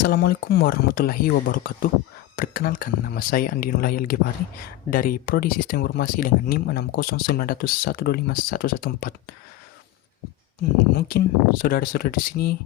Assalamualaikum warahmatullahi wabarakatuh. Perkenalkan, nama saya Andi Nurul Ghifari dari Prodi Sistem Informasi dengan NIM 60900125114. Mungkin saudara-saudara di sini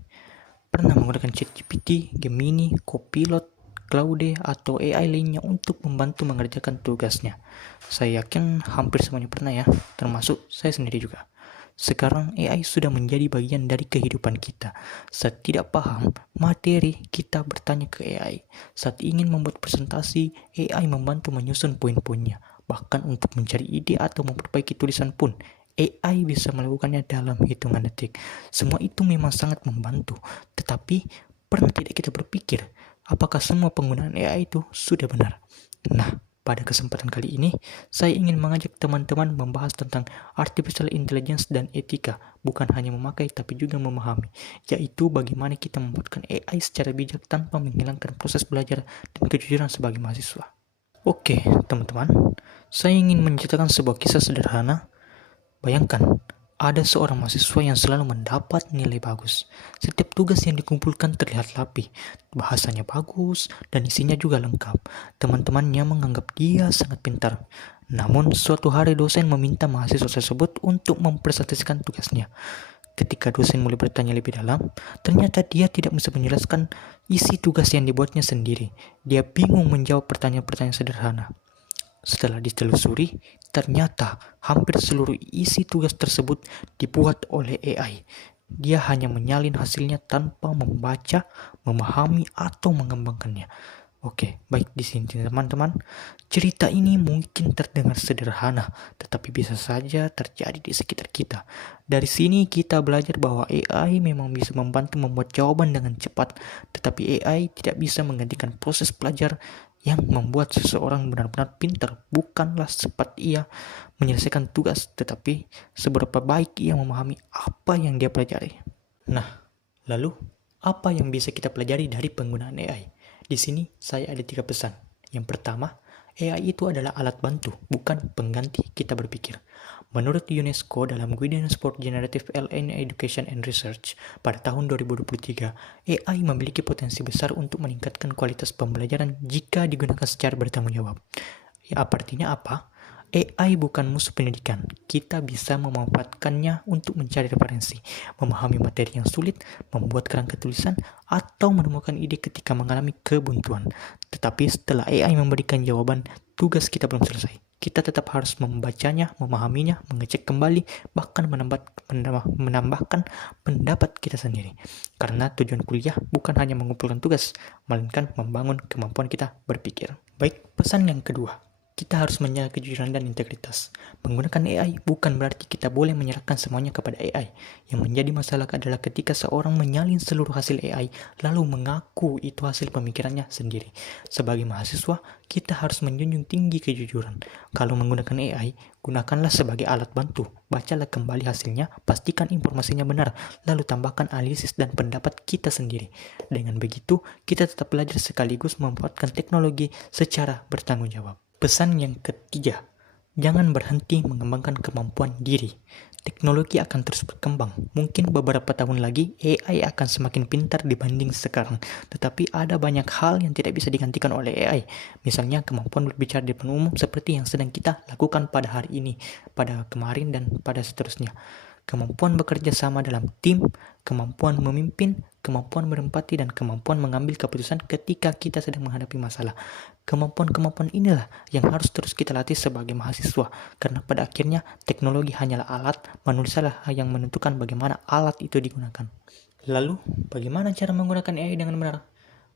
pernah menggunakan ChatGPT, Gemini, Copilot, Claude, atau AI lainnya untuk membantu mengerjakan tugasnya. Saya yakin hampir semuanya pernah ya, termasuk saya sendiri juga. Sekarang AI sudah menjadi bagian dari kehidupan kita. Saat tidak paham materi, kita bertanya ke AI. Saat ingin membuat presentasi, AI membantu menyusun poin-poinnya. Bahkan untuk mencari ide atau memperbaiki tulisan pun, AI bisa melakukannya dalam hitungan detik. Semua itu memang sangat membantu. Tetapi, pernah tidak kita berpikir, apakah semua penggunaan AI itu sudah benar? Nah, pada kesempatan kali ini, saya ingin mengajak teman-teman membahas tentang artificial intelligence dan etika, bukan hanya memakai tapi juga memahami, yaitu bagaimana kita membuatkan AI secara bijak tanpa menghilangkan proses belajar dan kejujuran sebagai mahasiswa. Oke, teman-teman, saya ingin menceritakan sebuah kisah sederhana. Bayangkan, ada seorang mahasiswa yang selalu mendapat nilai bagus. Setiap tugas yang dikumpulkan terlihat rapi, bahasanya bagus, dan isinya juga lengkap. Teman-temannya menganggap dia sangat pintar. Namun, suatu hari dosen meminta mahasiswa tersebut untuk mempresentasikan tugasnya. Ketika dosen mulai bertanya lebih dalam, ternyata dia tidak bisa menjelaskan isi tugas yang dibuatnya sendiri. Dia bingung menjawab pertanyaan-pertanyaan sederhana. Setelah ditelusuri, ternyata hampir seluruh isi tugas tersebut dibuat oleh AI. Dia hanya menyalin hasilnya tanpa membaca, memahami, atau mengembangkannya. Oke, baik di sini teman-teman. Cerita ini mungkin terdengar sederhana, tetapi bisa saja terjadi di sekitar kita. Dari sini kita belajar bahwa AI memang bisa membantu membuat jawaban dengan cepat, tetapi AI tidak bisa menggantikan proses belajar yang membuat seseorang benar-benar pintar. Bukanlah sempat ia menyelesaikan tugas, tetapi seberapa baik ia memahami apa yang dia pelajari. Nah, lalu apa yang bisa kita pelajari dari penggunaan AI? Di sini saya ada 3 pesan. Yang pertama, AI itu adalah alat bantu, bukan pengganti kita berpikir. Menurut UNESCO dalam Guidance for Generative AI in Education and Research pada tahun 2023, AI memiliki potensi besar untuk meningkatkan kualitas pembelajaran jika digunakan secara bertanggung jawab. Ya, artinya apa? AI bukan musuh pendidikan. Kita bisa memanfaatkannya untuk mencari referensi, memahami materi yang sulit, membuat kerangka tulisan, atau menemukan ide ketika mengalami kebuntuan. Tetapi setelah AI memberikan jawaban, tugas kita belum selesai. Kita tetap harus membacanya, memahaminya, mengecek kembali, bahkan menambahkan pendapat kita sendiri. Karena tujuan kuliah bukan hanya mengumpulkan tugas, melainkan membangun kemampuan kita berpikir. Baik, pesan yang kedua. Kita harus menjaga kejujuran dan integritas. Menggunakan AI bukan berarti kita boleh menyerahkan semuanya kepada AI. Yang menjadi masalah adalah ketika seorang menyalin seluruh hasil AI, lalu mengaku itu hasil pemikirannya sendiri. Sebagai mahasiswa, kita harus menjunjung tinggi kejujuran. Kalau menggunakan AI, gunakanlah sebagai alat bantu. Bacalah kembali hasilnya, pastikan informasinya benar, lalu tambahkan analisis dan pendapat kita sendiri. Dengan begitu, kita tetap belajar sekaligus memanfaatkan teknologi secara bertanggung jawab. Pesan yang ketiga, jangan berhenti mengembangkan kemampuan diri. Teknologi akan terus berkembang. Mungkin beberapa tahun lagi AI akan semakin pintar dibanding sekarang. Tetapi ada banyak hal yang tidak bisa digantikan oleh AI. Misalnya kemampuan berbicara di depan umum seperti yang sedang kita lakukan pada hari ini, pada kemarin, dan pada seterusnya. Kemampuan bekerja sama dalam tim, kemampuan memimpin, kemampuan berempati, dan kemampuan mengambil keputusan ketika kita sedang menghadapi masalah. Kemampuan-kemampuan inilah yang harus terus kita latih sebagai mahasiswa, karena pada akhirnya teknologi hanyalah alat, manusialah yang menentukan bagaimana alat itu digunakan. Lalu, bagaimana cara menggunakan AI dengan benar?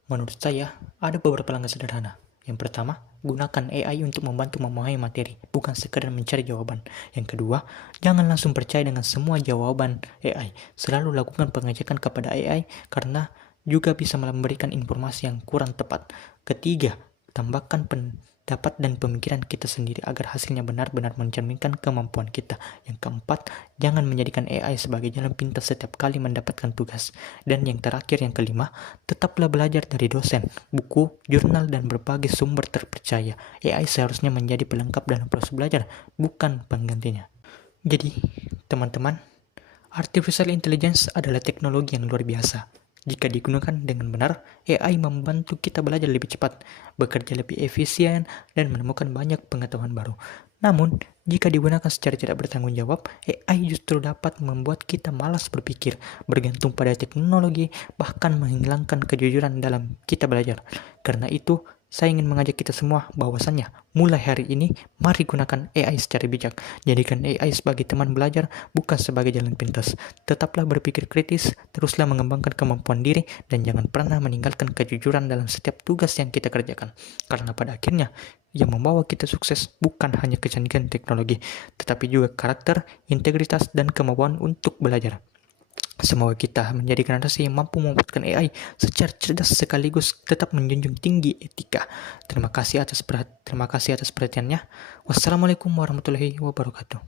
Menurut saya, ada beberapa langkah sederhana. Yang pertama, gunakan AI untuk membantu memahami materi, bukan sekedar mencari jawaban. Yang kedua, jangan langsung percaya dengan semua jawaban AI. Selalu lakukan pengecekan kepada AI karena juga bisa memberikan informasi yang kurang tepat. Ketiga, tambahkan pendapat dan pemikiran kita sendiri agar hasilnya benar-benar mencerminkan kemampuan kita. Yang keempat, jangan menjadikan AI sebagai jalan pintas setiap kali mendapatkan tugas. Dan yang terakhir, yang kelima, tetaplah belajar dari dosen, buku, jurnal, dan berbagai sumber terpercaya. AI seharusnya menjadi pelengkap dalam proses belajar, bukan penggantinya. Jadi, teman-teman, artificial intelligence adalah teknologi yang luar biasa. Jika digunakan dengan benar, AI membantu kita belajar lebih cepat, bekerja lebih efisien, dan menemukan banyak pengetahuan baru. Namun, jika digunakan secara tidak bertanggung jawab, AI justru dapat membuat kita malas berpikir, bergantung pada teknologi, bahkan menghilangkan kejujuran dalam kita belajar. Karena itu, saya ingin mengajak kita semua bahwasannya, mulai hari ini, mari gunakan AI secara bijak. Jadikan AI sebagai teman belajar, bukan sebagai jalan pintas. Tetaplah berpikir kritis, teruslah mengembangkan kemampuan diri, dan jangan pernah meninggalkan kejujuran dalam setiap tugas yang kita kerjakan. Karena pada akhirnya, yang membawa kita sukses bukan hanya kecanggihan teknologi, tetapi juga karakter, integritas, dan kemampuan untuk belajar. Semoga kita menjadi generasi yang mampu memanfaatkan AI secara cerdas sekaligus tetap menjunjung tinggi etika. Terima kasih atas perhatiannya. Wassalamualaikum warahmatullahi wabarakatuh.